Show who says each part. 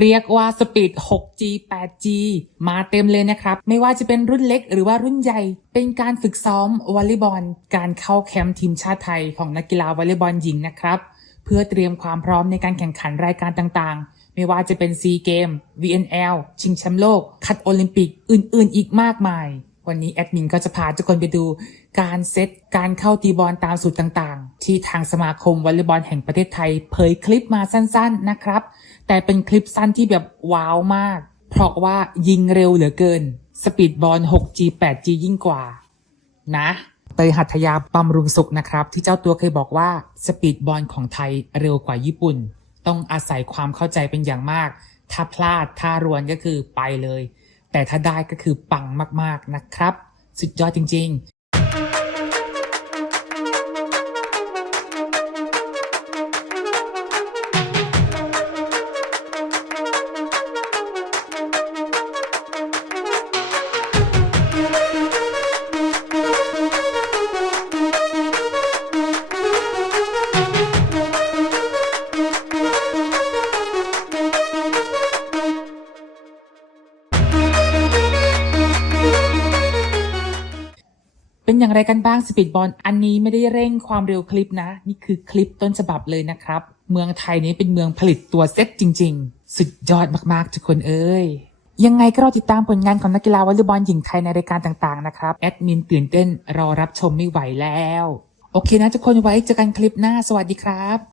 Speaker 1: เรียกว่าสปีด 6G 8G มาเต็มเลยนะครับ ไม่ว่าจะเป็นรุ่นเล็กหรือว่ารุ่นใหญ่ เป็นการฝึกซ้อมวอลเลย์บอล การเข้าแคมป์ทีมชาติไทยของนักกีฬาวอลเลย์บอลหญิงนะครับ เพื่อเตรียมความพร้อมในการแข่งขันรายการต่างๆ ไม่ว่าจะเป็นซีเกม VNL ชิงแชมป์โลก คัดโอลิมปิก อื่นๆ อีกมากมาย วันนี้แอดมินก็จะพาทุกคนไปดูการเซตการเข้าตีบอลตามสูตรต่างๆ ที่ทางสมาคมวอลเลย์บอลแห่งประเทศไทย เผยคลิปมาสั้นๆนะครับ แต่เป็นคลิปสั้นที่แบบว้าวมาก เพราะว่ายิงเร็วเหลือเกิน สปีดบอล 6G 8G ยิ่งกว่า นะเตยหัตถยาบำรุงสุขนะครับ ที่เจ้าตัวเคยบอกว่าสปีดบอลของไทยเร็วกว่าญี่ปุ่น ต้องอาศัยความเข้าใจเป็นอย่างมาก ถ้าพลาดถ้ารวนก็คือไปเลย แต่ถ้าได้ก็คือปังมากๆนะครับ สุดยอดจริง เป็นอย่างไรกันบ้างสปีดบอลอันนี้ไม่ได้เร่งความเร็วคลิปนะ นี่คือคลิปต้นฉบับเลยนะครับ เมืองไทยนี้เป็นเมืองผลิตตัวเซตจริง ๆ สุดยอดมากๆทุกคนเอ้ยยังไงก็รอติดตามผลงานของนักกีฬาวอลเลย์บอลหญิงไทยในรายการต่างๆนะครับแอดมินตื่นเต้นรอรับชมไม่ไหวแล้ว โอเคนะทุกคนไว้เจอกันคลิปหน้าสวัสดีครับ